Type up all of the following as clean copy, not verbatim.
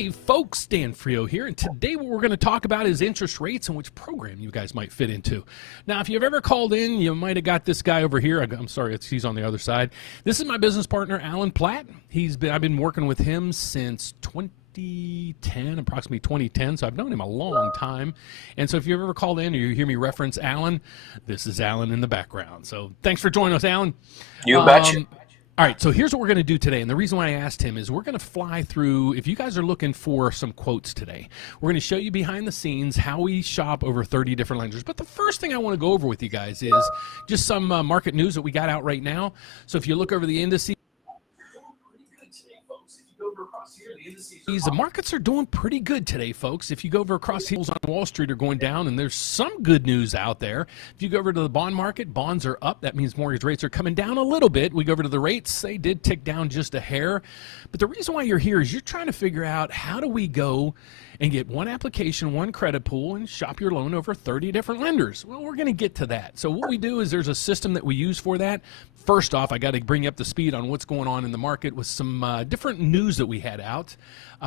Hey folks, Dan Frio here, and today what we're going to talk about is interest rates and which program you guys might fit into. Now, if you've ever called in, you might have got this guy over here. I'm sorry, he's on the other side. This is my business partner, Alan Platt. I've been working with him since 2010, approximately 2010, so I've known him a long time. And so if you've ever called in or you hear me reference Alan, this is Alan in the background. So thanks for joining us, Alan. You betcha. All right, so here's what we're going to do today, and the reason why I asked him is we're going to fly through, if you guys are looking for some quotes today, we're going to show you behind the scenes how we shop over 30 different lenders. But the first thing I want to go over with you guys is just some market news that we got out right now. So if you look over the indices, the markets are doing pretty good today, folks. If you go over across the hills on Wall Street are going down, and there's some good news out there. If you go over to the bond market, bonds are up. That means mortgage rates are coming down a little bit. We go over to the rates, they did tick down just a hair. But the reason why you're here is you're trying to figure out how do we go and get one application, one credit pool, and shop your loan over 30 different lenders. Well, we're going to get to that. So what we do is there's a system that we use for that. First off, I got to bring you up to speed on what's going on in the market with some different news that we had out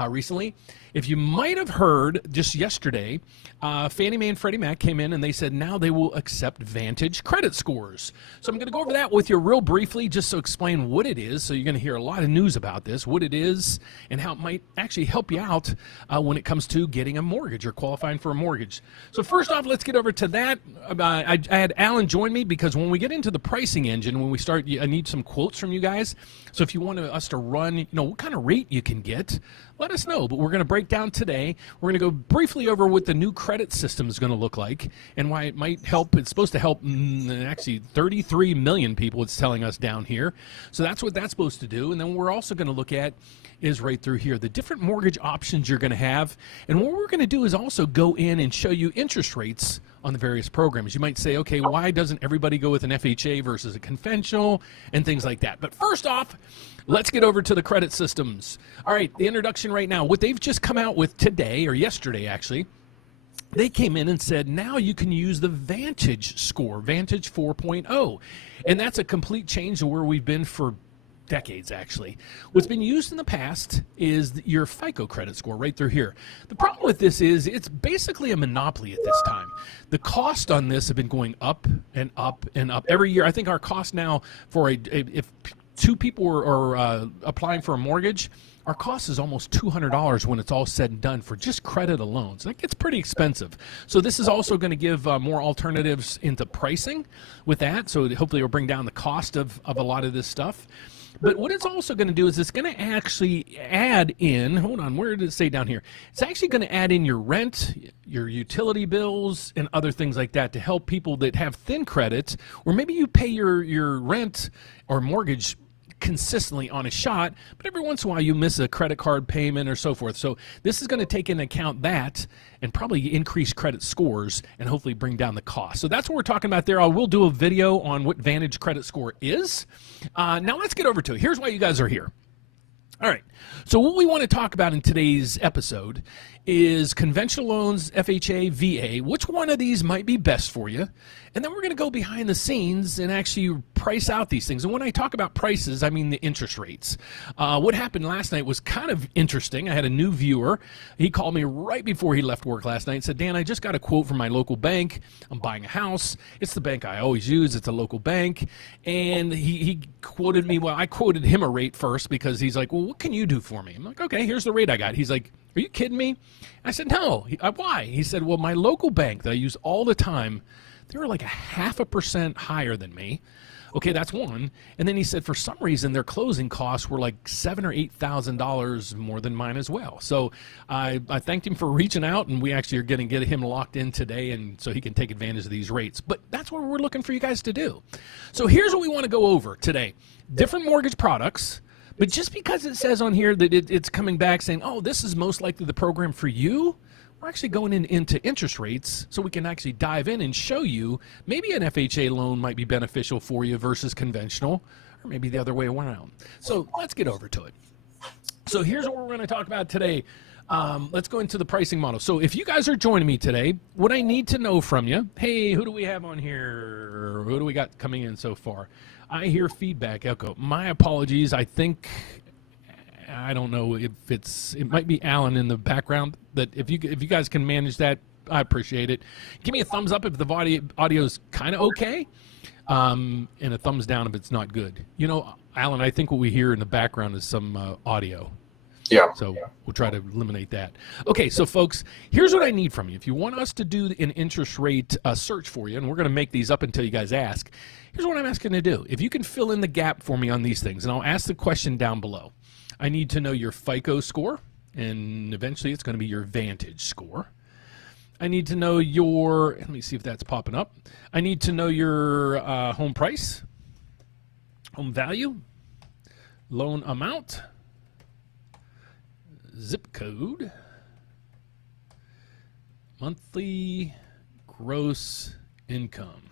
recently. If you might have heard just yesterday, Fannie Mae and Freddie Mac came in and they said now they will accept Vantage credit scores. So I'm going to go over that with you real briefly just to explain what it is. So you're going to hear a lot of news about this, what it is, and how it might actually help you out when it comes to getting a mortgage or qualifying for a mortgage. So first off, let's get over to that. I had Alan join me because when we get into the pricing engine, when we start, I need some quotes from you guys. So if you want us to run, what kind of rate you can get, let us know. But we're going to break down today. We're going to go briefly over what the new credit system is going to look like and why it might help. It's supposed to help actually 33 million people, it's telling us down here. So that's what that's supposed to do. And then we're also going to look at is right through here, the different mortgage options you're going to have. And what we're going to do is also go in and show you interest rates on the various programs. You might say, okay, why doesn't everybody go with an FHA versus a conventional and things like that? But first off, let's get over to the credit systems. All right, the introduction right now, what they've just come out with today, or yesterday actually, they came in and said now you can use the Vantage score, Vantage 4.0. And that's a complete change to where we've been for decades, actually. What's been used in the past is your FICO credit score right through here. The problem with this is it's basically a monopoly at this time. The cost on this have been going up and up and up every year. I think our cost now for if two people are applying for a mortgage, our cost is almost $200 when it's all said and done for just credit alone. So that gets pretty expensive. So this is also going to give more alternatives into pricing with that. So hopefully it'll bring down the cost of a lot of this stuff. But what it's also going to do is it's going to actually add in, hold on, where did it say down here? It's actually going to add in your rent, your utility bills, and other things like that to help people that have thin credit, or maybe you pay your rent or mortgage consistently on a shot, but every once in a while you miss a credit card payment or so forth. So this is going to take into account that and probably increase credit scores and hopefully bring down the cost. So that's what we're talking about there. I will do a video on what Vantage credit score is. Now let's get over to it. Here's why you guys are here. All right, so what we want to talk about in today's episode is conventional loans, FHA, VA. Which one of these might be best for you? And then we're going to go behind the scenes and actually price out these things. And when I talk about prices, I mean the interest rates. What happened last night was kind of interesting. I had a new viewer. He called me right before he left work last night and said, Dan, I just got a quote from my local bank. I'm buying a house. It's the bank I always use. It's a local bank. And he quoted me. Well, I quoted him a rate first because he's like, well, what can you do for me? I'm like, okay, here's the rate I got. He's like, are you kidding me? I said, no. Why? He said, well, my local bank that I use all the time, they were like 0.5% higher than me. Okay, that's one. And then he said, for some reason, their closing costs were like $7,000 or $8,000 more than mine as well. So I thanked him for reaching out, and we actually are going to get him locked in today, and so he can take advantage of these rates. But that's what we're looking for you guys to do. So here's what we want to go over today: different mortgage products. But just because it says on here that it's coming back saying, oh, this is most likely the program for you, we're actually going into interest rates so we can actually dive in and show you maybe an FHA loan might be beneficial for you versus conventional, or maybe the other way around. So let's get over to it. So here's what we're going to talk about today. Let's go into the pricing model. So if you guys are joining me today, what I need to know from you, hey, who do we have on here? Who do we got coming in so far? I hear feedback echo. My apologies. I think I don't know if it might be Alan in the background. That if you guys can manage that, I appreciate it. Give me a thumbs up if the audio's kind of okay, and a thumbs down if it's not good. You know, Alan, I think what we hear in the background is some audio. Yeah. So we'll try to eliminate that. Okay, so folks, here's what I need from you. If you want us to do an interest rate search for you, and we're going to make these up until you guys ask, here's what I'm asking to do. If you can fill in the gap for me on these things, and I'll ask the question down below. I need to know your FICO score, and eventually it's going to be your Vantage score. I need to know your, let me see if that's popping up. I need to know your home price, home value, loan amount, zip code, monthly gross income.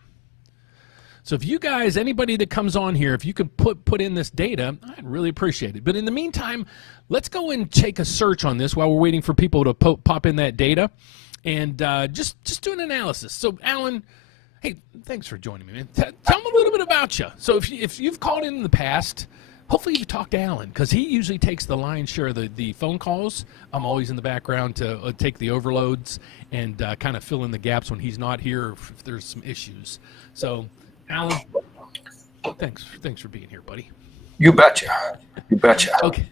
So if you guys, anybody that comes on here, if you could put in this data, I'd really appreciate it. But in the meantime, let's go and take a search on this while we're waiting for people to pop in that data, and just do an analysis. So Alan, hey, thanks for joining me, man. Tell me a little bit about you. So if you've called in the past, hopefully you talked to Alan, because he usually takes the lion's share of the phone calls. I'm always in the background to take the overloads and kind of fill in the gaps when he's not here if there's some issues. So Alan, thanks for being here, buddy. You betcha. You betcha. Okay,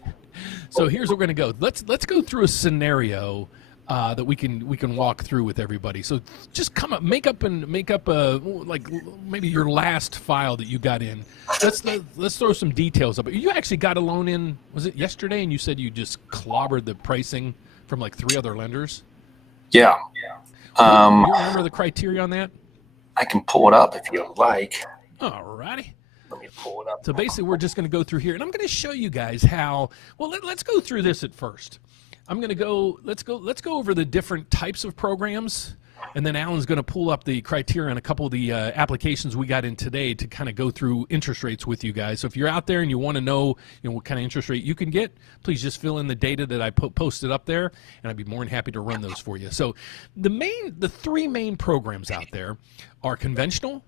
so here's where we're gonna go. Let's go through a scenario that we can walk through with everybody. So just make up like maybe your last file that you got in. Let's throw some details up. You actually got a loan in, was it yesterday? And you said you just clobbered the pricing from like 3 other lenders. Yeah. You remember the criteria on that? I can pull it up if you like. All righty. Let me pull it up. So basically, we're just going to go through here, and I'm going to show you guys how. Well, let's go through this at first. I'm going to go. Let's go over the different types of programs, and then Alan's going to pull up the criteria on a couple of the applications we got in today to kind of go through interest rates with you guys. So if you're out there and you want to know, what kind of interest rate you can get, please just fill in the data that I posted up there, and I'd be more than happy to run those for you. So the 3 main programs out there are conventional,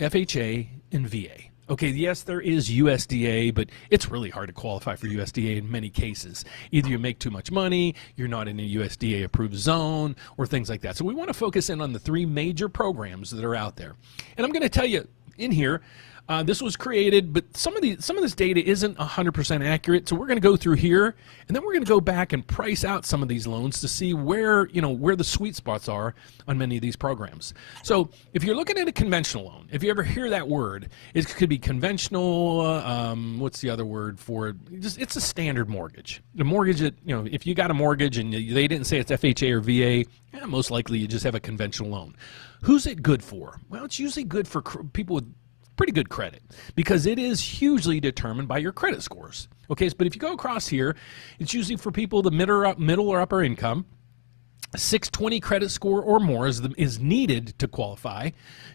FHA, and VA. Okay, yes, there is USDA, but it's really hard to qualify for USDA in many cases. Either you make too much money, you're not in a USDA-approved zone, or things like that. So we want to focus in on the 3 major programs that are out there. And I'm going to tell you in here, this was created, but some of this data isn't 100% accurate. So we're going to go through here, and then we're going to go back and price out some of these loans to see where the sweet spots are on many of these programs. So if you're looking at a conventional loan, if you ever hear that word, it could be conventional. What's the other word for it? It's a standard mortgage. The mortgage that, if you got a mortgage and they didn't say it's FHA or VA, most likely you just have a conventional loan. Who's it good for? Well, it's usually good for people with pretty good credit, because it is hugely determined by your credit scores. Okay, but if you go across here, it's usually for people the middle or upper income. 620 credit score or more is needed to qualify.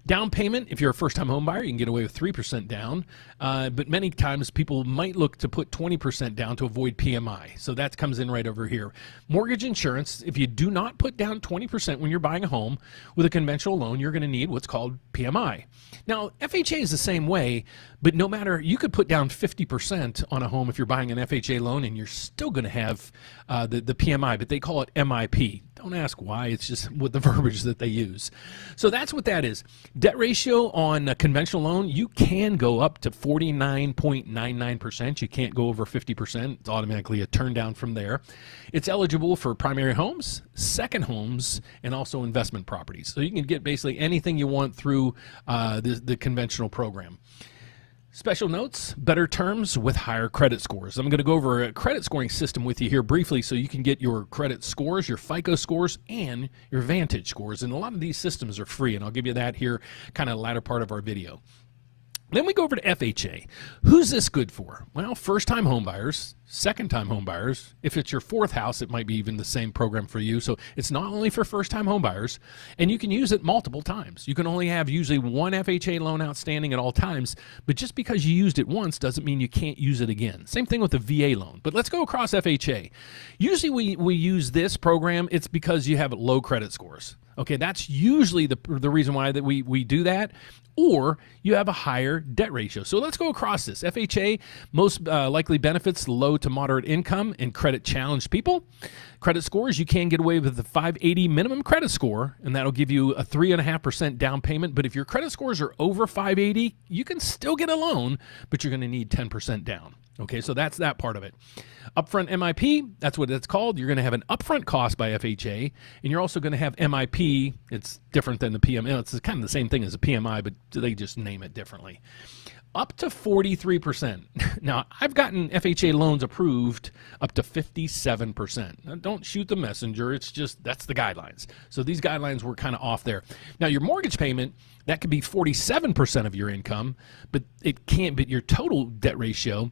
Down payment, if you're a first-time home buyer, you can get away with 3% down, but many times people might look to put 20% down to avoid PMI, so that comes in right over here. Mortgage insurance, if you do not put down 20% when you're buying a home with a conventional loan, you're going to need what's called PMI. Now, FHA is the same way, but no matter, you could put down 50% on a home if you're buying an FHA loan, and you're still going to have the PMI, but they call it MIP. Don't ask why, it's just with the verbiage that they use. So that's what that is. Debt ratio on a conventional loan, you can go up to 49.99%. You can't go over 50%. It's automatically a turn down from there. It's eligible for primary homes, second homes, and also investment properties. So you can get basically anything you want through the conventional program. Special notes, better terms with higher credit scores. I'm going to go over a credit scoring system with you here briefly so you can get your credit scores, your FICO scores, and your Vantage scores. And a lot of these systems are free, and I'll give you that here kind of latter part of our video. Then we go over to FHA. Who's this good for? Well, first-time homebuyers, second-time homebuyers. If it's your 4th house, it might be even the same program for you. So it's not only for first-time homebuyers, and you can use it multiple times. You can only have usually 1 FHA loan outstanding at all times, but just because you used it once doesn't mean you can't use it again. Same thing with the VA loan, but let's go across FHA. Usually we use this program, it's because you have low credit scores. Okay, that's usually the reason why that we do that, or you have a higher debt ratio. So let's go across this. FHA, most likely benefits, low to moderate income and credit challenged people. Credit scores, you can get away with the 580 minimum credit score, and that'll give you a 3.5% down payment. But if your credit scores are over 580, you can still get a loan, but you're going to need 10% down. Okay, so that's that part of it. Upfront MIP, that's what it's called. You're going to have an upfront cost by FHA, and you're also going to have MIP. It's different than the PMI. It's kind of the same thing as a PMI, but they just name it differently. Up to 43%. Now, I've gotten FHA loans approved up to 57%. Now, don't shoot the messenger. It's just, that's the guidelines. So these guidelines were kind of off there. Now, your mortgage payment, that could be 47% of your income, but it can't, but your total debt ratio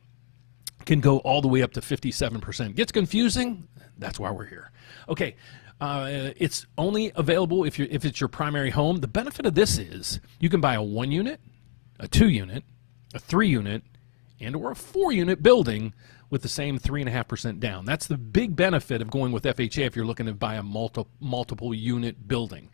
can go all the way up to 57%. Gets confusing? That's why we're here. Okay. It's only available if it's your primary home. The benefit of this is you can buy a 1-unit, a 2-unit, a 3-unit, and or a 4-unit building with the same 3.5% down. That's the big benefit of going with FHA if you're looking to buy a multiple unit building.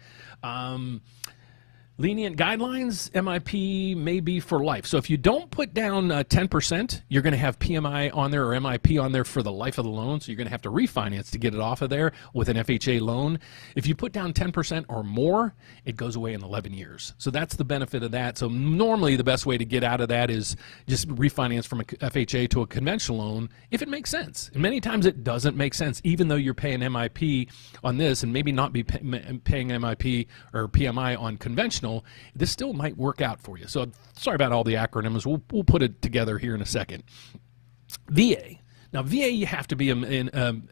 Lenient guidelines, MIP may be for life. So if you don't put down 10%, you're going to have PMI on there or MIP on there for the life of the loan. So you're going to have to refinance to get it off of there with an FHA loan. If you put down 10% or more, it goes away in 11 years. So that's the benefit of that. So normally the best way to get out of that is just refinance from a FHA to a conventional loan if it makes sense. And many times it doesn't make sense, even though you're paying MIP on this and maybe not be paying MIP or PMI on conventional. This still might work out for you. So sorry about all the acronyms. We'll put it together here in a second. VA. Now, VA, you have to be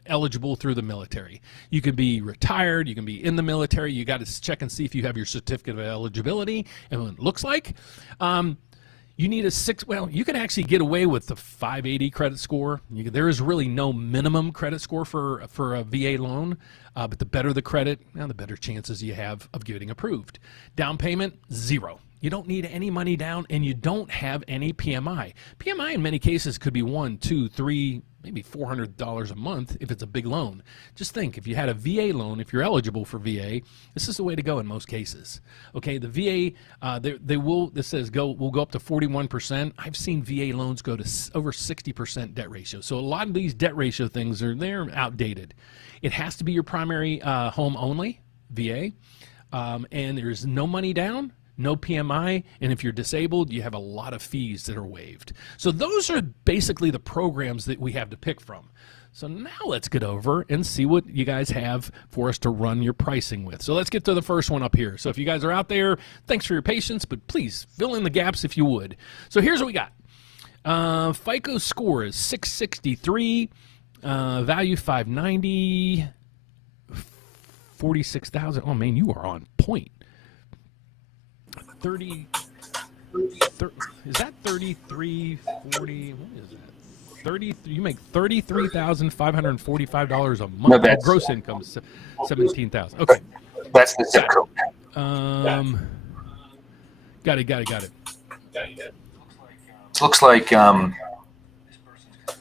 eligible through the military. You could be retired. You can be in the military. You got to check and see if you have your certificate of eligibility and what it looks like. You need you can actually get away with the 580 credit score. There is really no minimum credit score for a VA loan, but the better the credit, the better chances you have of getting approved. Down payment, 0. You don't need any money down, and you don't have any PMI. PMI in many cases could be $100, $200, $300, maybe $400 a month if it's a big loan. Just think, if you had a VA loan, if you're eligible for VA, this is the way to go in most cases. Okay, the VA, this says will go up to 41%. I've seen VA loans go to over 60% debt ratio. So a lot of these debt ratio things they're outdated. It has to be your primary home only, VA, and there's no money down, no PMI, and if you're disabled, you have a lot of fees that are waived. So those are basically the programs that we have to pick from. So now let's get over and see what you guys have for us to run your pricing with. So let's get to the first one up here. So if you guys are out there, thanks for your patience, but please fill in the gaps if you would. So here's what we got. FICO score is 663, value 590, 46,000. Oh man, you are on point. 30, is that 33, 40, what is that? 30, you make $33,545 a month. No, gross income is 17,000. Okay. That's the zip code. Got it. It looks like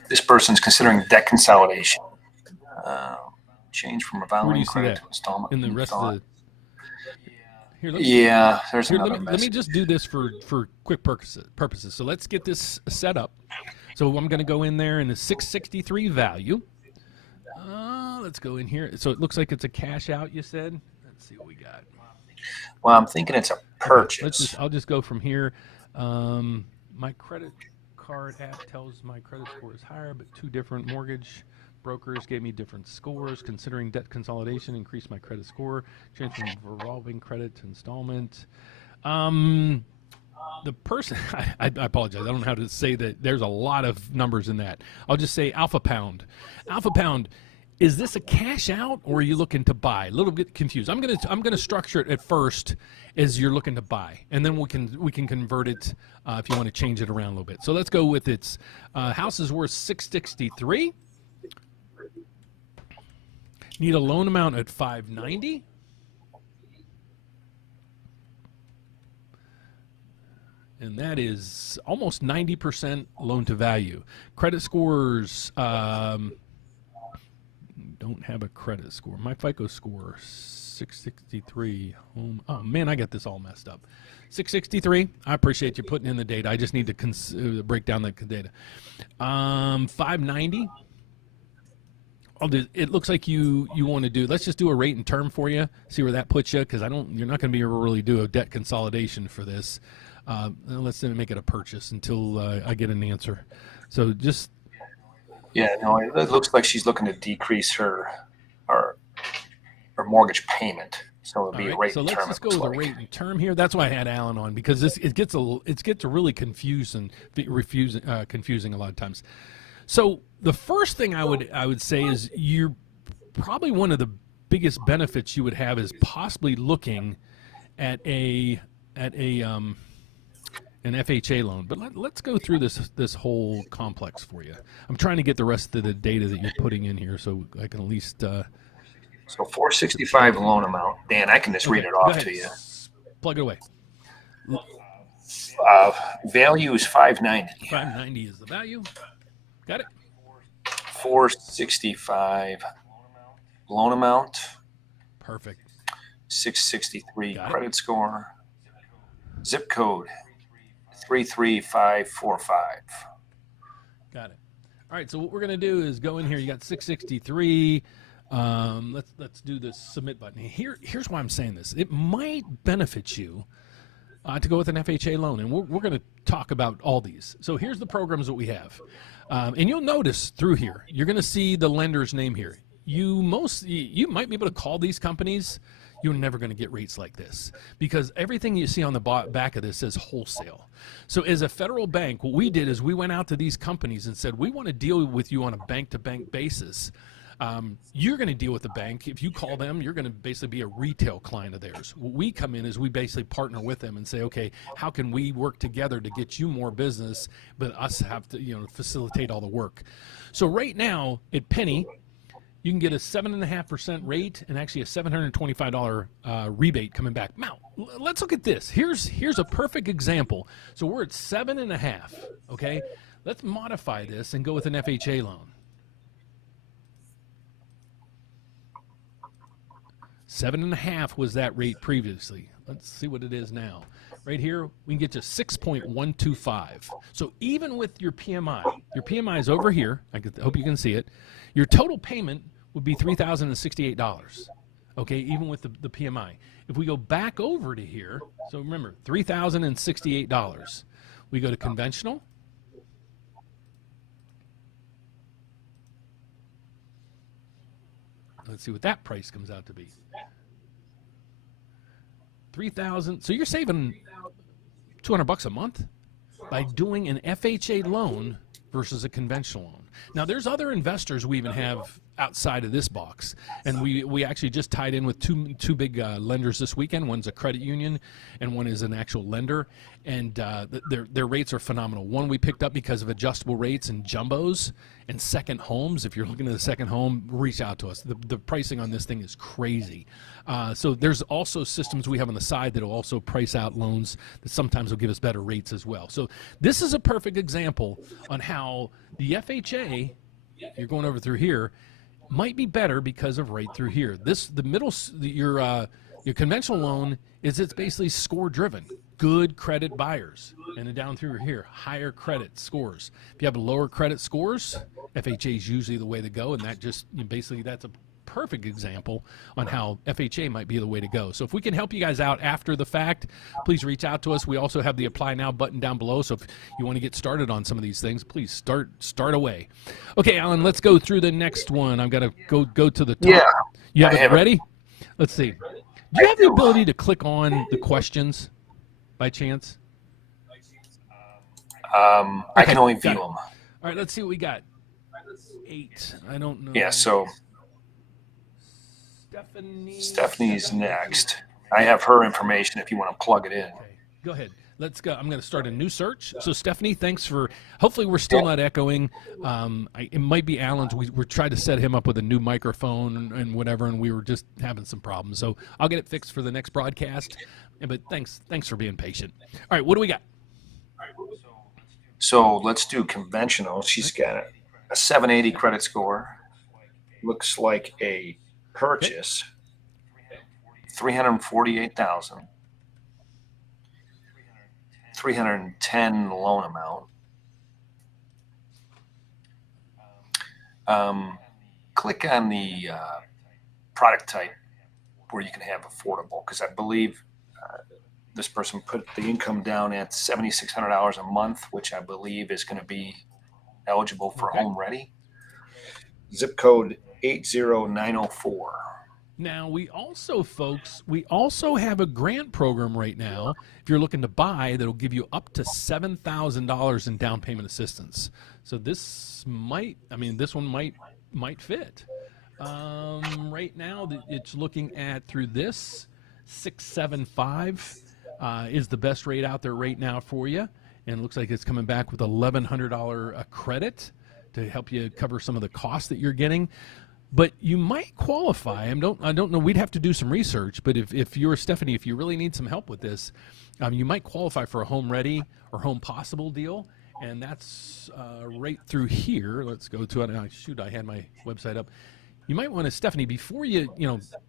this person's considering debt consolidation. Change from revolving credit to installment. In the rest of the there's another let me just do this for quick purposes. So let's get this set up. So I'm going to go in there in the 663 value. Let's go in here. So it looks like it's a cash out, you said. Let's see what we got. Well, I'm thinking it's a purchase. I'll just go from here. My credit card app tells my credit score is higher, but 2 different mortgage brokers gave me different scores. Considering debt consolidation, increased my credit score. Change from revolving credit to installment. The person, I apologize. I don't know how to say that. There's a lot of numbers in that. I'll just say Alpha Pound. Alpha Pound, is this a cash out or are you looking to buy? A little bit confused. I'm gonna structure it at first as you're looking to buy, and then we can convert it if you want to change it around a little bit. So let's go with its house is worth 663. Need a loan amount at 590. And that is almost 90% loan to value. Credit scores, I don't have a credit score. My FICO score 663. Oh man, I got this all messed up. 663. I appreciate you putting in the data. I just need to break down the data. 590. It looks like you want to do. Let's just do a rate and term for you. See where that puts you, because you're not going to be able to really do a debt consolidation for this. Let's make it a purchase until I get an answer. So just. Yeah, no, it looks like she's looking to decrease her mortgage payment. So it'll be a rate and term. So let's just go with a rate and term here. That's why I had Alan on, because it gets really confusing a lot of times. So the first thing I would say is you're probably one of the biggest benefits you would have is possibly looking at an FHA loan. But let's go through this whole complex for you. I'm trying to get the rest of the data that you're putting in here so I can at least. So 465 loan amount. Dan, I can just read it off to you. Plug it away. Value is 590. 590 is the value. Got it. 465 loan amount. Perfect. 663 credit score. Zip code 33545. Got it. All right. So what we're gonna do is go in here. You got 663. Let's do this submit button. Here's why I'm saying this. It might benefit you to go with an FHA loan, and we're going to talk about all these. So here's the programs that we have, and you'll notice through here you're going to see the lender's name here. You might be able to call these companies. You're never going to get rates like this because everything you see on the back of this says wholesale. So as a federal bank, what we did is we went out to these companies and said, we want to deal with you on a bank-to-bank basis. You're going to deal with the bank. If you call them, you're going to basically be a retail client of theirs. What we come in is we basically partner with them and say, okay, how can we work together to get you more business, but us have to, facilitate all the work. So right now at Penny, you can get a 7.5% rate and actually a $725 rebate coming back. Now, let's look at this. Here's a perfect example. So we're at 7.5. Okay, let's modify this and go with an FHA loan. 7.5 was that rate previously. Let's see what it is now. Right here, we can get to 6.125. So even with your PMI is over here. I hope you can see it. Your total payment would be $3,068. Okay, even with the PMI. If we go back over to here, so remember, $3,068. We go to conventional. Let's see what that price comes out to be. $3,000. So you're saving $200 a month by doing an FHA loan versus a conventional loan. Now, there's other investors we even have outside of this box, and we actually just tied in with two big lenders this weekend. One's a credit union, and one is an actual lender, and their rates are phenomenal. One we picked up because of adjustable rates and jumbos and second homes. If you're looking at a second home, reach out to us. The pricing on this thing is crazy. So there's also systems we have on the side that will also price out loans that sometimes will give us better rates as well. So this is a perfect example on how the FHA, you're going over through here, might be better because of right through here. Your conventional loan it's basically score driven, good credit buyers, and then down through here, higher credit scores. If you have lower credit scores, FHA is usually the way to go, and that just basically that's a perfect example on how FHA might be the way to go. So if we can help you guys out after the fact, please reach out to us. We also have the apply now button down below. So if you want to get started on some of these things, please start away. Okay, Alan, let's go through the next one. I've got to go to the top. Yeah. You have it ready? Let's see. Do you have the ability to click on the questions by chance? I can only view them. All right, let's see what we got. 8. I don't know. Yeah, so Stephanie's next. I have her information if you want to plug it in. Okay, go ahead. Let's go. I'm going to start a new search. So Stephanie, thanks for. Hopefully we're still not echoing. It might be Alan's. We're trying to set him up with a new microphone and whatever, and we were just having some problems. So I'll get it fixed for the next broadcast. But thanks for being patient. All right, what do we got? So let's do conventional. She's got a 780 credit score. looks like a purchase, 348,310 loan amount. Click on the product type where you can have affordable, because I believe this person put the income down at $7,600 a month, which I believe is going to be eligible for Home Ready. Zip code 80904. Now, we also, folks, we also have a grant program right now. If you're looking to buy, that'll give you up to $7,000 in down payment assistance. So this might, I mean, this one might fit. Right now, it's looking at through this 675 is the best rate out there right now for you, and it looks like it's coming back with $1,100 credit to help you cover some of the costs that you're getting. But you might qualify. I don't know. We'd have to do some research. But if you're Stephanie, if you really need some help with this, you might qualify for a Home Ready or Home Possible deal, and that's right through here. Let's go to it. Shoot, I had my website up. You might want to, Stephanie, before you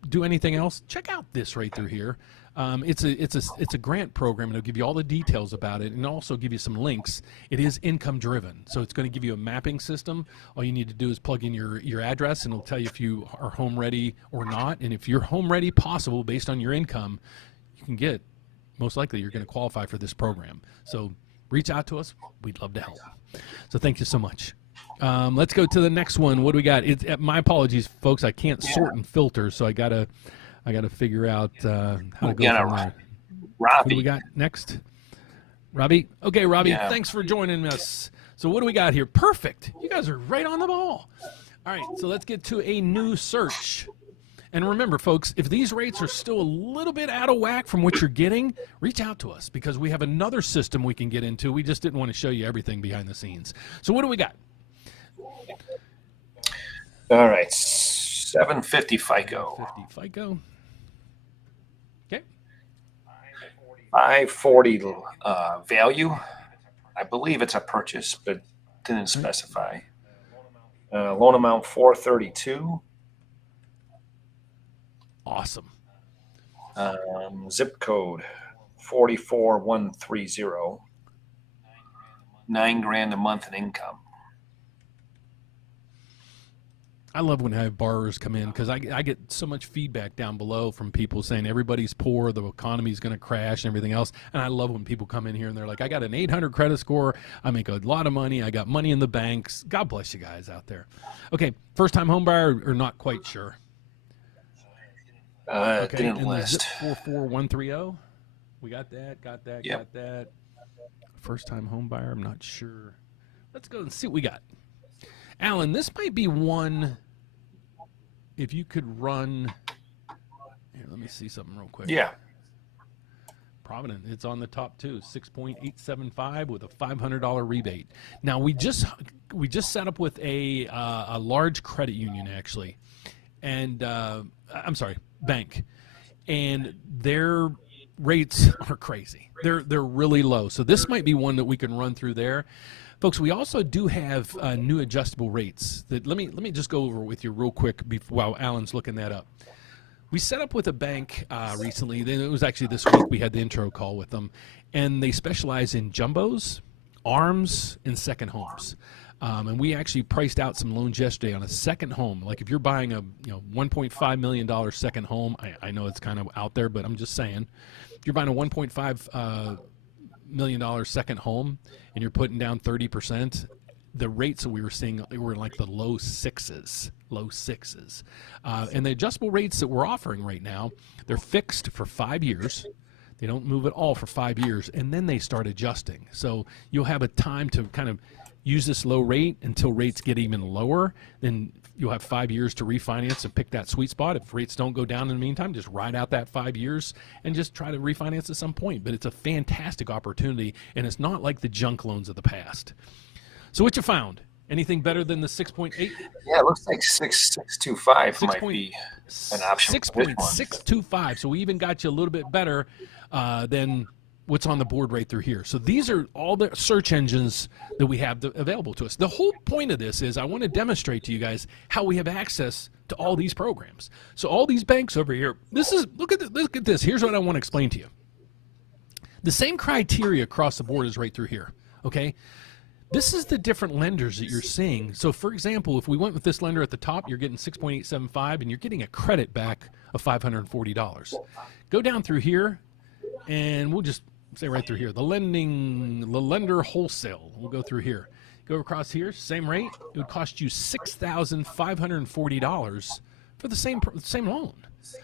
do anything else, check out this right through here. It's a grant program, and it'll give you all the details about it, and also give you some links. It is income driven, so it's going to give you a mapping system. All you need to do is plug in your address, and it'll tell you if you are home ready or not. And if you're home ready possible based on your income, you can get, most likely you're going to qualify for this program. So reach out to us. We'd love to help. So thank you so much. Let's go to the next one. What do we got? My apologies, folks. I can't sort and filter, so I gotta figure out how to go from there. Robbie. Who do we got next? Robbie. Okay, Robbie. Thanks for joining us. So what do we got here? Perfect. You guys are right on the ball. All right. So let's get to a new search. And remember, folks, if these rates are still a little bit out of whack from what you're getting, reach out to us because we have another system we can get into. We just didn't want to show you everything behind the scenes. So what do we got? All right, 750 FICO. 750 FICO. Okay. 540 value. I believe it's a purchase, but didn't specify. Loan amount 432. Awesome. Zip code 44130. $9,000 a month in income. I love when I have borrowers come in because I get so much feedback down below from people saying everybody's poor, the economy's going to crash and everything else. And I love when people come in here and they're like, I got an 800 credit score. I make a lot of money. I got money in the banks. God bless you guys out there. Okay, first-time home buyer or not quite sure? Okay, didn't and list. The zip 44130. We got that, got Yep. that. First-time home buyer, I'm not sure. Let's go and see what we got. Alan, this might be one, if you could run, here, let me see something real quick. Yeah. Provident, it's on the top too, 6.875 with a $500 rebate. Now, we just set up with a large credit union, actually, and I'm sorry, bank, and their rates are crazy. They're really low. So this might be one that we can run through there. Folks, we also do have new adjustable rates. That let me just go over with you real quick while Alan's looking that up. We set up with a bank recently. It was actually this week. We had the intro call with them, and they specialize in jumbos, ARMs, and second homes. And we actually priced out some loans yesterday on a second home. Like if you're buying a $1.5 million second home, I know it's kind of out there, but I'm just saying, if you're buying a $1.5 million second home and you're putting down 30%, the rates that we were seeing were like the low sixes. And the adjustable rates that we're offering right now, they're fixed for 5 years. They don't move at all for 5 years, and then they start adjusting. So you'll have a time to kind of use this low rate until rates get even lower. Then you'll have 5 years to refinance and pick that sweet spot. If rates don't go down in the meantime, just ride out that 5 years and just try to refinance at some point. But it's a fantastic opportunity, and it's not like the junk loans of the past. So what you found? Anything better than the 6.8? Yeah, it looks like 6.625 might be an option. 6.625. So we even got you a little bit better than what's on the board right through here. So these are all the search engines that we have available to us. The whole point of this is I want to demonstrate to you guys how we have access to all these programs. So all these banks over here, look at this. Here's what I want to explain to you. The same criteria across the board is right through here, okay? This is the different lenders that you're seeing. So for example, if we went with this lender at the top, you're getting 6.875 and you're getting a credit back of $540. Go down through here and we'll just say right through here, the lender wholesale. We'll go through here. Go across here, same rate. It would cost you $6,540 for the same loan.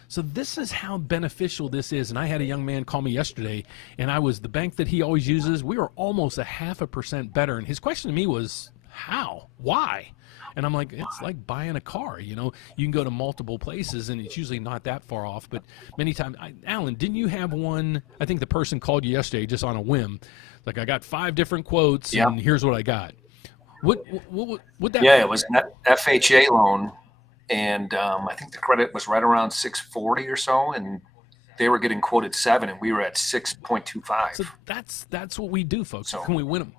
So this is how beneficial this is. And I had a young man call me yesterday, and I was the bank that he always uses. We were almost 0.5% better. And his question to me was, how? Why? And I'm like, it's like buying a car. You know, you can go to multiple places, and it's usually not that far off. But many times, Alan, didn't you have one? I think the person called you yesterday just on a whim. Like, I got 5 different quotes, and here's what I got. What that? Yeah, it was an FHA loan, and I think the credit was right around 640 or so, and they were getting quoted 7, and we were at 6.25. So that's what we do, folks. So, can we win them?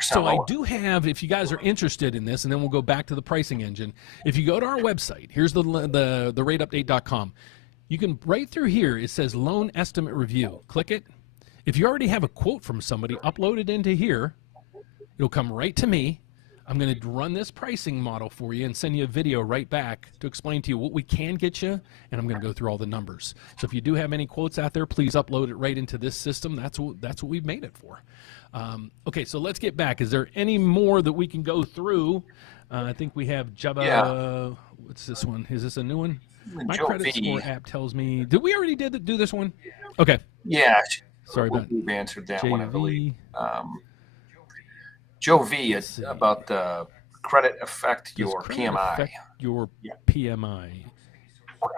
So lower. I do have, if you guys are interested in this, and then we'll go back to the pricing engine. If you go to our website, here's the rateupdate.com. You can, right through here, it says loan estimate review. Click it. If you already have a quote from somebody, upload it into here. It'll come right to me. I'm going to run this pricing model for you and send you a video right back to explain to you what we can get you, and I'm going to go through all the numbers. So if you do have any quotes out there, please upload it right into this system. That's what we've made it for. Okay, so let's get back. Is there any more that we can go through? I think we have Java. Yeah. What's this one? Is this a new one? My Joe credit V. score app tells me. Did we already do this one? Okay. Yeah. Sorry about We've answered that one, I believe. JV. Joe V. About the credit affect your PMI. Affect your PMI.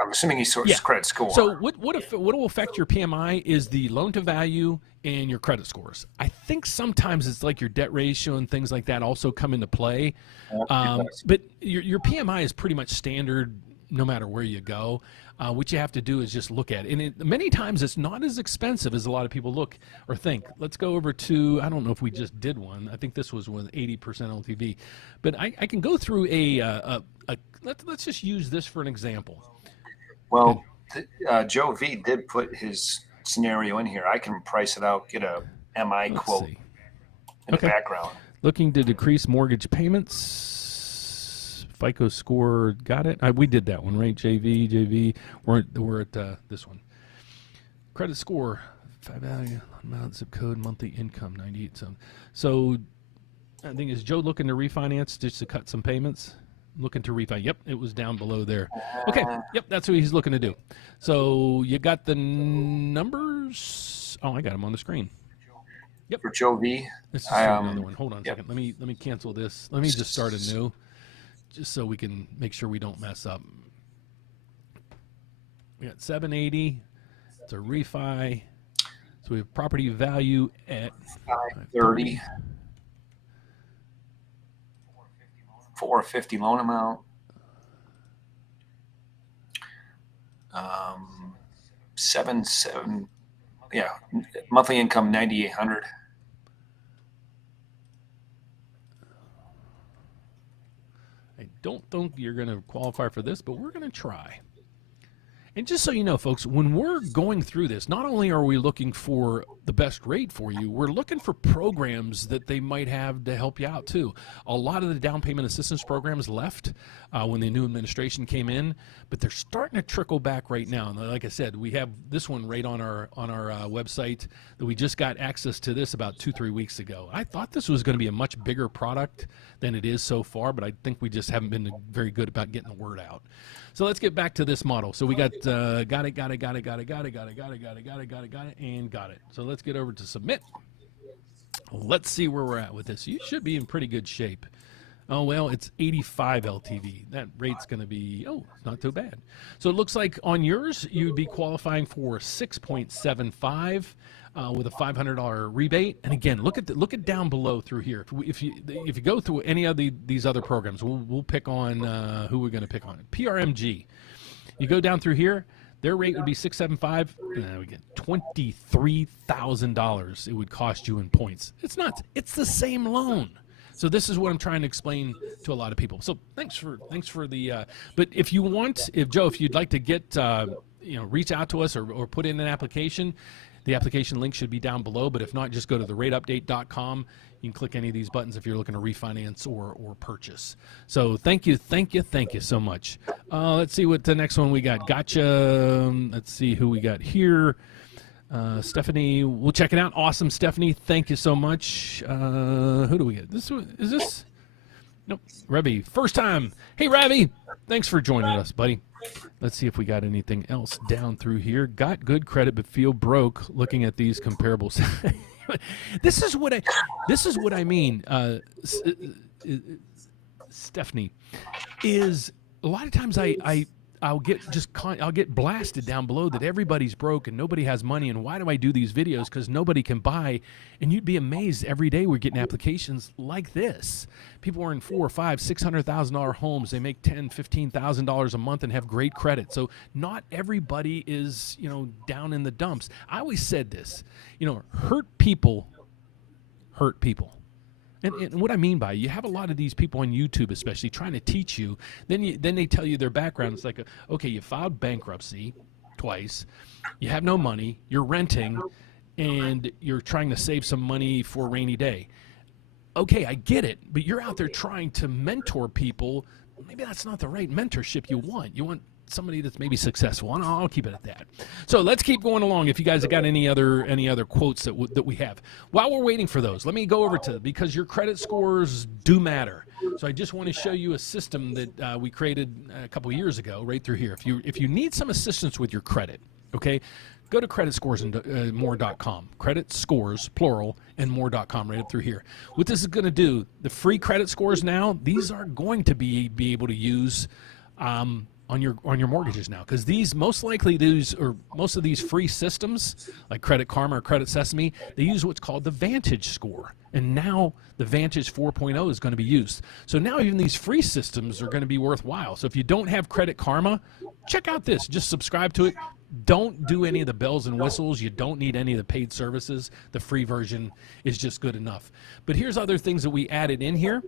I'm assuming he's credit score. So what will affect your PMI is the loan to value and your credit scores. I think sometimes it's like your debt ratio and things like that also come into play. But your PMI is pretty much standard no matter where you go. What you have to do is just look at it. And many times it's not as expensive as a lot of people look or think. Let's go over to, I don't know if we just did one. I think this was with 80% LTV. But I can go through let's just use this for an example. Well, Joe V. did put his scenario in here. I can price it out, get a MI quote in the background. Looking to decrease mortgage payments. FICO score, got it. We did that one, right? JV. We're at this one. Credit score, value, amount, zip code, monthly income, 98. So I think, is Joe looking to refinance just to cut some payments? Looking to refinance. Yep, it was down below there. Okay, yep, that's what he's looking to do. So you got the numbers. Oh, I got them on the screen. Yep. For Joe V. Let's just another one. Hold on a second. Let me cancel this. Let me just start anew, just so we can make sure we don't mess up. We got 780. It's a refi. So we have property value at 530. 450 loan amount. 7 yeah, monthly income 9,800. I don't think you're going to qualify for this, but we're going to try. And just so you know, folks, when we're going through this, not only are we looking for the best rate for you, we're looking for programs that they might have to help you out too. A lot of the down payment assistance programs left when the new administration came in, but they're starting to trickle back right now. And like I said, we have this one right on our website that we just got access to this about 2-3 weeks ago. I thought this was going to be a much bigger product than it is so far, but I think we just haven't been very good about getting the word out. So let's get back to this model. So we got it, and got it. So let's get over to submit. Let's see where we're at with this. You should be in pretty good shape. Oh, well, it's 85 LTV. That rate's going to be, it's not too bad. So it looks like on yours, you'd be qualifying for 6.75 with a $500 rebate. And again, look at down below through here. If you go through any of these other programs, we'll pick on who we're going to pick on. PRMG. You go down through here. Their rate would be 675. We get $23,000 it would cost you in points. It's nuts. It's the same loan. So this is what I'm trying to explain to a lot of people. So thanks for the. But if you want, if you'd like to get, reach out to us or put in an application, the application link should be down below. But if not, just go to the rateupdate.com. You can click any of these buttons if you're looking to refinance or purchase. So thank you so much. Let's see what the next one we got. Gotcha. Let's see who we got here. Stephanie, we'll check it out. Awesome, Stephanie. Thank you so much. Who do we get? Is this? Nope. Ravi, first time. Hey, Ravi. Thanks for joining us, buddy. Let's see if we got anything else down through here. Got good credit, but feel broke looking at these comparables. This is what I mean, Stephanie, is a lot of times I'll get blasted down below that everybody's broke and nobody has money, and why do I do these videos? Because nobody can buy. And you'd be amazed every day we're getting applications like this. People are in $400,000 or $500,000, $600,000 homes. They make $10,000, $15,000 a month and have great credit. So not everybody is down in the dumps. I always said this, hurt people hurt people. And what I mean by, you have a lot of these people on YouTube, especially trying to teach you. Then they tell you their background. It's like, okay, you filed bankruptcy twice, you have no money, you're renting, and you're trying to save some money for a rainy day. Okay, I get it, but you're out there trying to mentor people. Maybe that's not the right mentorship you want. You want somebody that's maybe successful, and I'll keep it at that. So let's keep going along. If you guys have got any other quotes that we have, while we're waiting for those, let me go over to, because your credit scores do matter. So I just want to show you a system that we created a couple years ago, right through here. If you need some assistance with your credit, okay, go to creditscoresandmore.com. Credit scores, plural, and more.com, right up through here. What this is going to do, the free credit scores now, these are going to be able to use on your mortgages now, because most of these free systems like Credit Karma or Credit Sesame, they use what's called the Vantage score, and now the Vantage 4.0 is going to be used. So now even these free systems are going to be worthwhile. So if you don't have Credit Karma, check out this. Just subscribe to it. Don't do any of the bells and whistles. You don't need any of the paid services. The free version is just good enough. But here's other things that we added in here,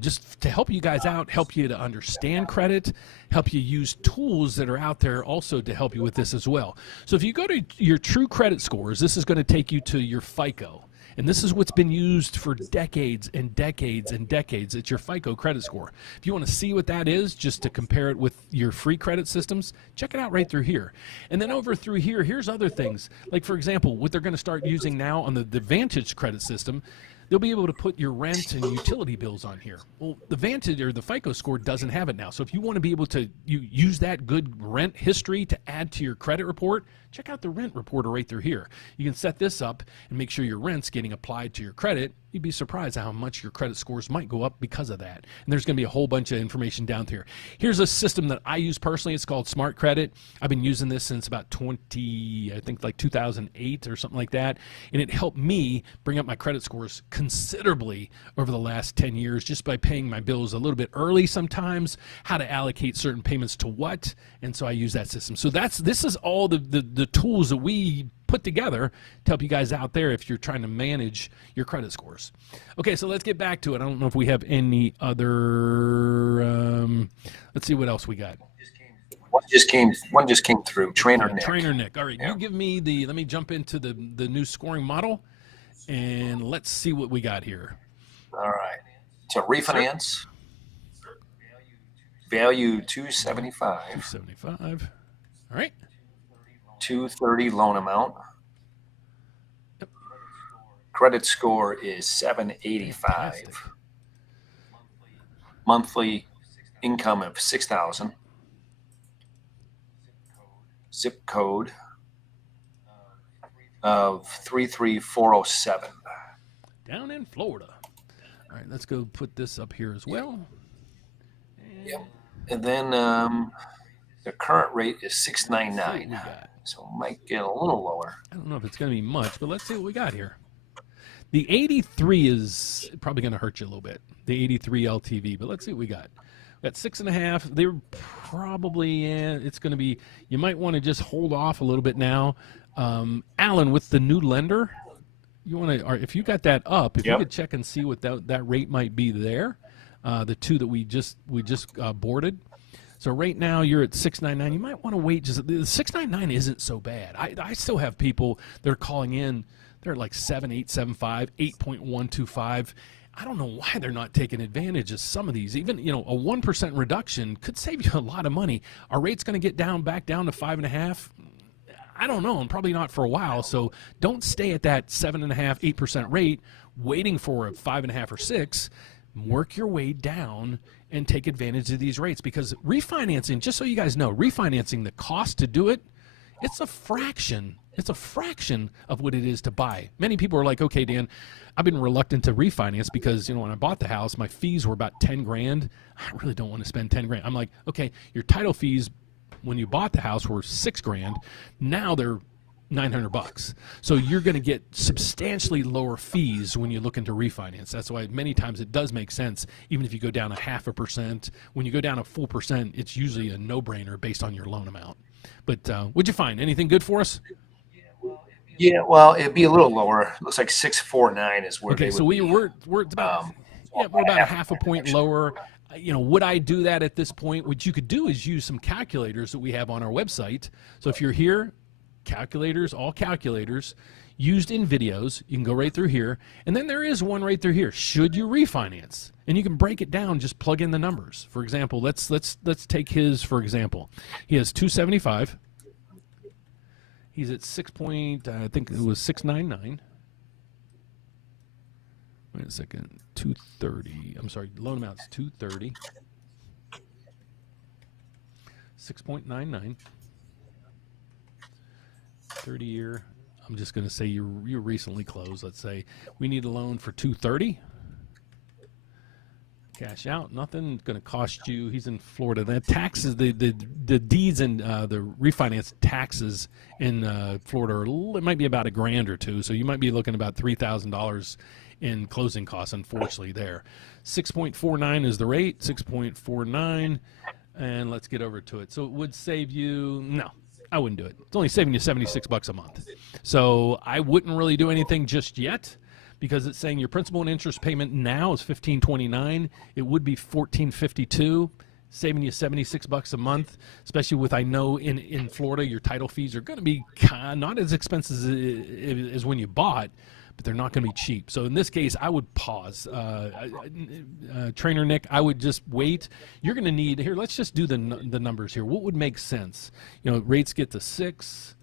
just to help you guys out, help you to understand credit, help you use tools that are out there also to help you with this as well. So if you go to your true credit scores, this is going to take you to your FICO. And this is what's been used for decades and decades and decades. It's your FICO credit score. If you want to see what that is, just to compare it with your free credit systems, check it out right through here. And then over through here, here's other things. Like, for example, what they're going to start using now on the Vantage credit system, they'll be able to put your rent and utility bills on here. Well, the Vantage or the FICO score doesn't have it now. So if you want to be able to use that good rent history to add to your credit report, check out the rent reporter right through here. You can set this up and make sure your rent's getting applied to your credit. You'd be surprised how much your credit scores might go up because of that. And there's going to be a whole bunch of information down here. Here's a system that I use personally. It's called Smart Credit. I've been using this since about 2008 or something like that. And it helped me bring up my credit scores considerably over the last 10 years just by paying my bills a little bit early sometimes, how to allocate certain payments to what. And so I use that system. So this is all the tools that we put together to help you guys out there if you're trying to manage your credit scores. Okay, so let's get back to it. I don't know if we have any other, let's see what else we got. One just came through. Trainer Nick. Trainer Nick. All right, yeah. You give me let me jump into the new scoring model, and let's see what we got here. All right. So refinance. Value 275. 275. All right. 230 loan amount. Yep. Credit score is 785. Fantastic. Monthly income of 6,000. Zip code of 33407. Down in Florida. All right, let's go put this up here as well. Yep. And then the current rate is 699. So might get a little lower. I don't know if it's going to be much, but let's see what we got here. The 83 is probably going to hurt you a little bit. The 83 LTV, but let's see what we got. At 6.5, they're probably, it's going to be, you might want to just hold off a little bit now. Alan, with the new lender, you want to, or if you got that up, if you could check and see what that rate might be there, the two that we just boarded. So right now you're at 699. You might want to wait. Just the 699 isn't so bad. I still have people that are calling in. They're like 7.875, 8.125. I don't know why they're not taking advantage of some of these. Even, a 1% reduction could save you a lot of money. Our rate's going to get back down to 5.5. I don't know, and probably not for a while. So don't stay at that 7.5%, 8% rate, waiting for a 5.5 or 6. Work your way down and take advantage of these rates, because refinancing, just so you guys know, refinancing, the cost to do it, it's a fraction. It's a fraction of what it is to buy. Many people are like, okay, Dan, I've been reluctant to refinance because, when I bought the house, my fees were about 10 grand. I really don't want to spend 10 grand. I'm like, okay, your title fees when you bought the house were 6 grand. Now they're $900. So you're going to get substantially lower fees when you look into refinance. That's why many times it does make sense, even if you go down 0.5%. When you go down a full percent, it's usually a no-brainer based on your loan amount. But what'd you find? Anything good for us? Yeah, well, it'd be a little lower. It looks like 649 is where. Okay, so we're about we're about a half a point lower. Would I do that at this point? What you could do is use some calculators that we have on our website. So if you're here, calculators, all calculators used in videos, you can go right through here, and then there is one right through here. Should you refinance? And you can break it down, just plug in the numbers. For example, let's take his for example. He has 275. He's at I think it was 699. Wait a second, 230. I'm sorry, loan amount's 230. 6.99. 30-year. I'm just going to say you recently closed. Let's say we need a loan for 230. Cash out, nothing going to cost you. He's in Florida. The taxes, the deeds and the refinance taxes in Florida, it might be about $1,000 or $2,000. So you might be looking about $3,000 in closing costs, unfortunately, there. 6.49 is the rate, 6.49. And let's get over to it. So it would save you, no, I wouldn't do it. It's only saving you $76 a month. So I wouldn't really do anything just yet, because it's saying your principal and interest payment now is $1,529. It would be $1,452, saving you $76 a month, especially with, I know in Florida, your title fees are going to be not as expensive as when you bought, but they're not going to be cheap. So in this case, I would pause. Trainer Nick, I would just wait. You're going to need, here, let's just do the numbers here. What would make sense? Rates get to 6.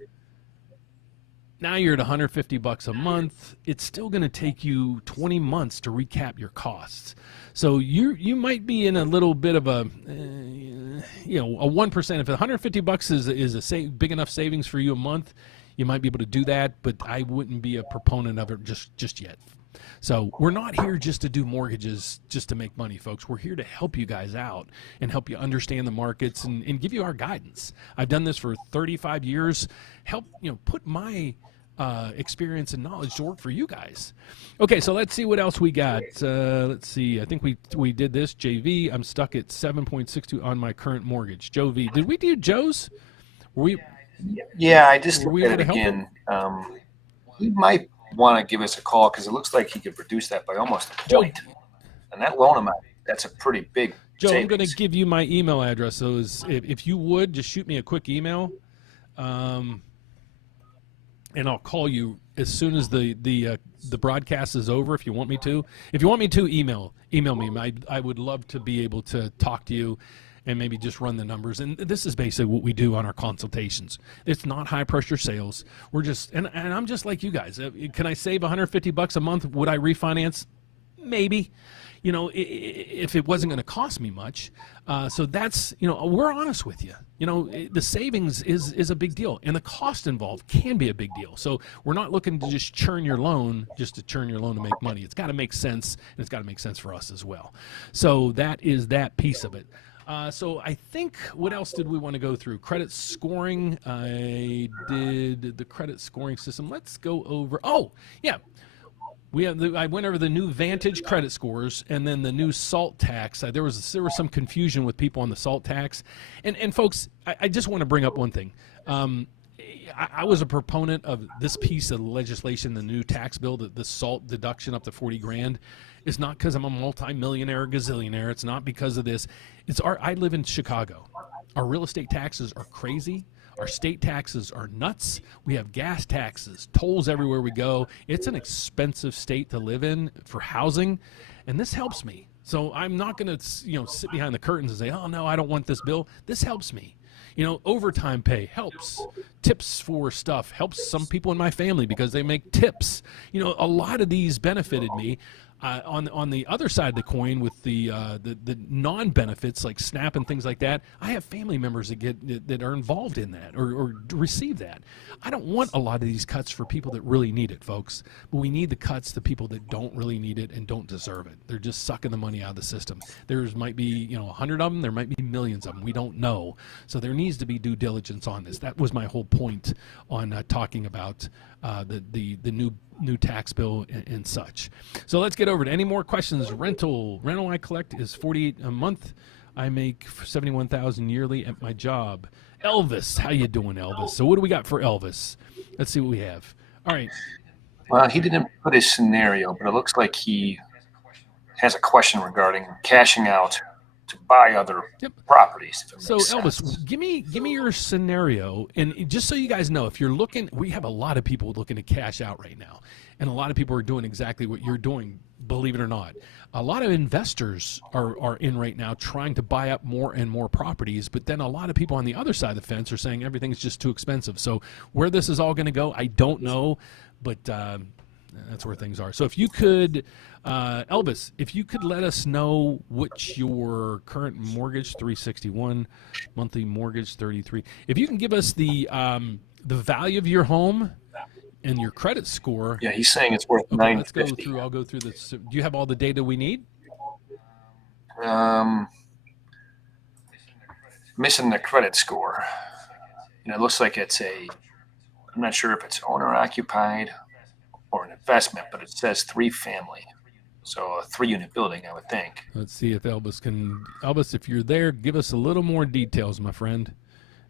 Now you're at $150 a month. It's still going to take you 20 months to recap your costs. So you might be in a little bit of a 1%. If $150 is a big enough savings for you a month, you might be able to do that. But I wouldn't be a proponent of it just yet. So we're not here just to do mortgages just to make money, folks. We're here to help you guys out and help you understand the markets and give you our guidance. I've done this for 35 years. Help put my experience and knowledge to work for you guys. Okay, so let's see what else we got. Let's see. I think we did this. JV, I'm stuck at 7.62 on my current mortgage. Joe V, did we do Joe's? Yeah, I just looked at it again. He might want to give us a call because it looks like he could reduce that by almost a point. And that loan amount, that's a pretty big Joe, savings. I'm going to give you my email address. So if you would, just shoot me a quick email. And I'll call you as soon as the broadcast is over. If you want me to, email me. I would love to be able to talk to you and maybe just run the numbers. And this is basically what we do on our consultations. It's not high pressure sales. We're just and I'm just like you guys. Can I save $150 a month? Would I refinance? Maybe. If it wasn't going to cost me much. So that's, we're honest with you. The savings is a big deal, and the cost involved can be a big deal. So we're not looking to just churn your loan to make money. It's got to make sense, and it's got to make sense for us as well. So that is that piece of it. So I think, what else did we want to go through? Credit scoring. I did the credit scoring system. Let's go over. Oh, yeah. I went over the new Vantage credit scores and then the new SALT tax. There was some confusion with people on the SALT tax, and folks, I just want to bring up one thing. I was a proponent of this piece of legislation, the new tax bill, the SALT deduction up to 40 grand. It's not because I'm a multimillionaire or gazillionaire. It's not because of this. I live in Chicago. Our real estate taxes are crazy. Our state taxes are nuts. We have gas taxes, tolls everywhere we go. It's an expensive state to live in for housing, and this helps me. So I'm not going to, sit behind the curtains and say, "Oh no, I don't want this bill." This helps me. Overtime pay helps. Tips for stuff helps some people in my family because they make tips. A lot of these benefited me. On the other side of the coin, with the non-benefits like SNAP and things like that, I have family members that are involved in that or receive that. I don't want a lot of these cuts for people that really need it, folks. But we need the cuts to people that don't really need it and don't deserve it. They're just sucking the money out of the system. There's might be 100 of them. There might be millions of them. We don't know. So there needs to be due diligence on this. That was my whole point on talking about the new tax bill and such. So let's get over to any more questions. Rental I collect is $48 a month. I make $71,000 yearly at my job. Elvis, how you doing, Elvis? So what do we got for Elvis? Let's see what we have. All right. Well, he didn't put his scenario, but it looks like he has a question regarding cashing out to buy other properties. So Elvis, give me your scenario, and just so you guys know, if you're looking, we have a lot of people looking to cash out right now, and a lot of people are doing exactly what you're doing, believe it or not. A lot of investors are in right now trying to buy up more and more properties, but then a lot of people on the other side of the fence are saying everything's just too expensive. So where this is all going to go, I don't know, but that's where things are. So if you could, Elvis, if you could let us know what your current mortgage, 361, monthly mortgage, 33. If you can give us the value of your home and your credit score. Yeah, he's saying it's worth $950. Let's go through. I'll go through this. Do you have all the data we need? Missing the credit score. It looks like I'm not sure if it's owner occupied or an investment, but it says 3-family. So a 3-unit building, I would think. Let's see if Elvis, if you're there, give us a little more details, my friend.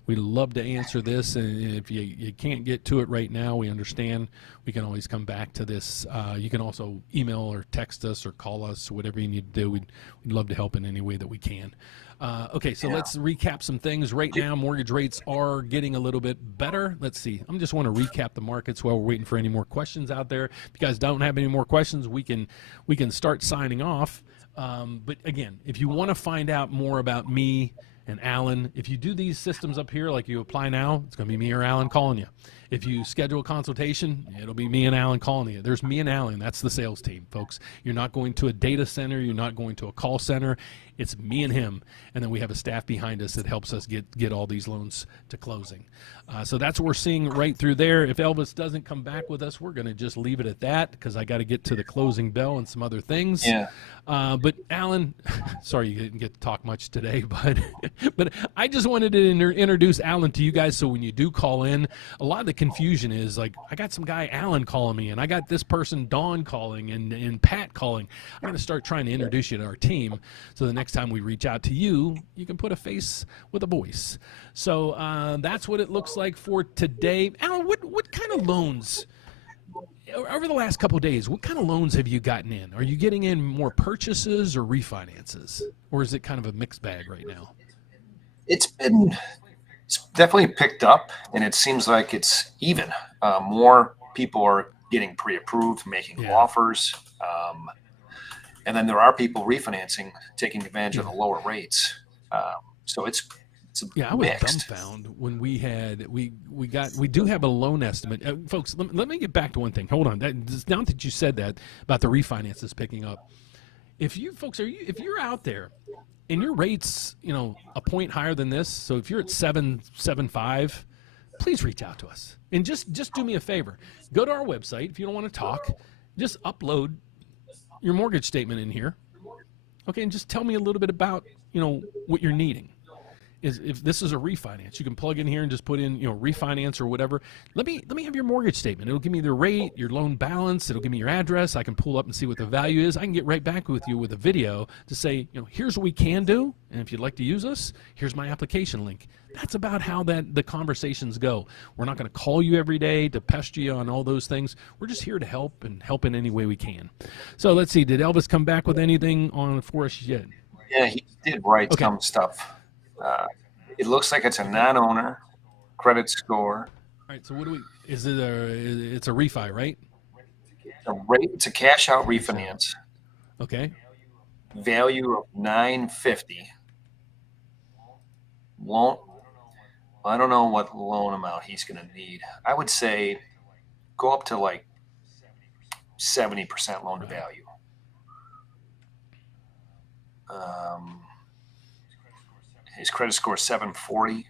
We'd love to answer this, and if you can't get to it right now, we understand. We can always come back to this. You can also email or text us or call us, whatever you need to do. We'd love to help in any way that we can. Okay, so let's recap some things. Right now, mortgage rates are getting a little bit better. Let's see. I just want to recap the markets while we're waiting for any more questions out there. If you guys don't have any more questions, we can start signing off. But again, if you want to find out more about me and Alan, if you do these systems up here, like you apply now, it's going to be me or Alan calling you. If you schedule a consultation, it'll be me and Alan calling you. There's me and Alan. That's the sales team, folks. You're not going to a data center. You're not going to a call center. It's me and him. And then we have a staff behind us that helps us get all these loans to closing. So that's what we're seeing right through there. If Elvis doesn't come back with us, we're going to just leave it at that because I got to get to the closing bell and some other things. Yeah. But Alan, sorry you didn't get to talk much today, but I just wanted to introduce Alan to you guys so when you do call in, a lot of the confusion is like, I got some guy Alan calling me, and I got this person Dawn calling and Pat calling. I'm going to start trying to introduce you to our team so the next time we reach out to you, you can put a face with a voice. So that's what it looks like for today. Alan, what kind of loans, over the last couple of days, what kind of loans have you gotten in? Are you getting in more purchases or refinances? Or is it kind of a mixed bag right now? It's definitely picked up, and it seems like it's even. More people are getting pre-approved, making offers. And then there are people refinancing, taking advantage of the lower rates. So it's I was mixed. dumbfounded when we do have a loan estimate. Folks, let me get back to one thing. Hold on. Now that you said that about the refinances picking up, if you're out there and your rate's a point higher than this, so if you're at 7.75, please reach out to us and just do me a favor. Go to our website if you don't want to talk. Just upload your mortgage statement in here, okay, and just tell me a little bit about what you're needing. is if this is a refinance, you can plug in here and just put in, refinance or whatever. Let me have your mortgage statement. It'll give me the rate, your loan balance. It'll give me your address. I can pull up and see what the value is. I can get right back with you with a video to say, here's what we can do, and if you'd like to use us, here's my application link. That's about how the conversations go. We're not going to call you every day to pester you on all those things. We're just here to help and help in any way we can. So let's see. Did Elvis come back with anything on for us yet? Yeah, he did write some stuff. It looks like it's a non-owner credit score. All right. So what do we? Is it it's a refi, right? It's a cash out refinance. Okay. Value of $950. I don't know what loan amount he's going to need. I would say go up to like 70% loan to value. His credit score is 740.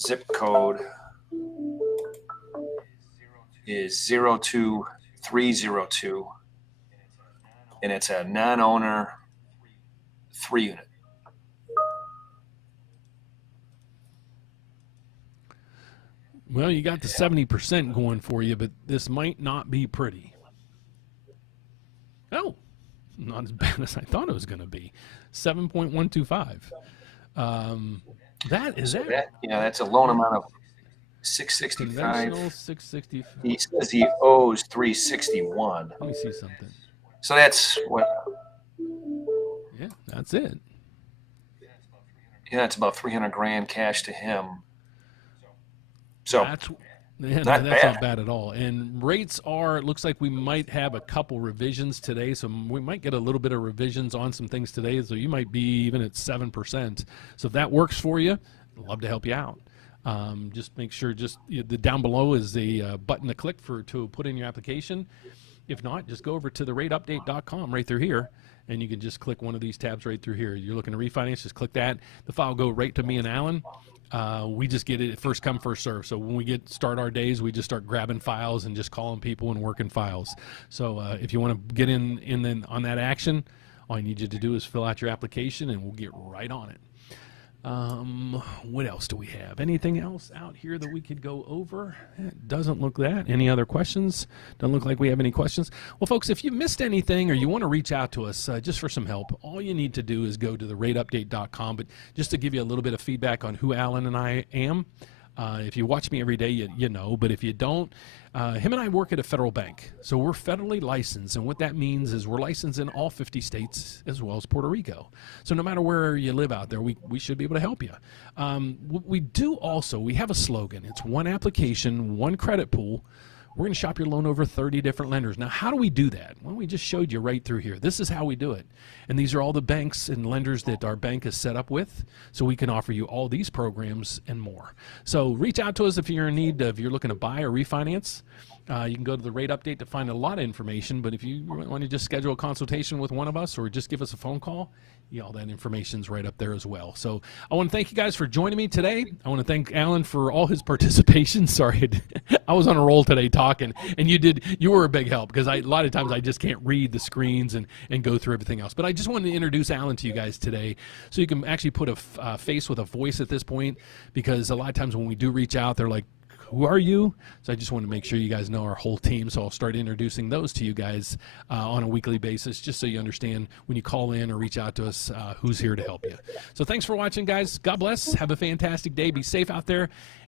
Zip code is 02302. And it's a non-owner 3-unit. Well, you got the 70% going for you, but this might not be pretty. Oh, not as bad as I thought it was going to be. 7.125. That's a loan amount of $665. Conventional 665. He says he owes $361. Let me see something. So that's what? Yeah, that's it. Yeah, it's about $300,000 cash to him. So that's not bad at all. And rates it looks like we might have a couple revisions today. So we might get a little bit of revisions on some things today. So you might be even at 7%. So if that works for you, I'd love to help you out. Just make sure down below is a button to click to put in your application. If not, just go over to the rateupdate.com right through here, and you can just click one of these tabs right through here. You're looking to refinance, just click that. The file will go right to me and Alan. We just get it first come, first serve. So when we start our days, we just start grabbing files and just calling people and working files. So if you want to get in on that action, all I need you to do is fill out your application, and we'll get right on it. What else do we have? Anything else out here that we could go over? It doesn't look that. Any other questions? Doesn't look like we have any questions. Well, folks, if you missed anything or you want to reach out to us just for some help, all you need to do is go to the rateupdate.com. But just to give you a little bit of feedback on who Alan and I am, if you watch me every day, you know. But if you don't, him and I work at a federal bank. So we're federally licensed. And what that means is we're licensed in all 50 states as well as Puerto Rico. So no matter where you live out there, we should be able to help you. We have a slogan. It's one application, one credit pool. We're going to shop your loan over 30 different lenders. Now, how do we do that? Well, we just showed you right through here. This is how we do it. And these are all the banks and lenders that our bank is set up with, so we can offer you all these programs and more. So reach out to us if you're in need, if you're looking to buy or refinance. You can go to the Rate Update to find a lot of information, but if you want to just schedule a consultation with one of us or just give us a phone call, all that information's right up there as well. So I want to thank you guys for joining me today. I want to thank Alan for all his participation. Sorry, I was on a roll today talking, and you were a big help because a lot of times I just can't read the screens and go through everything else. But I just wanted to introduce Alan to you guys today so you can actually put a face with a voice at this point, because a lot of times when we do reach out, they're like, who are you? So I just want to make sure you guys know our whole team. So I'll start introducing those to you guys on a weekly basis, just so you understand when you call in or reach out to us who's here to help you. So thanks for watching, guys. God bless. Have a fantastic day. Be safe out there.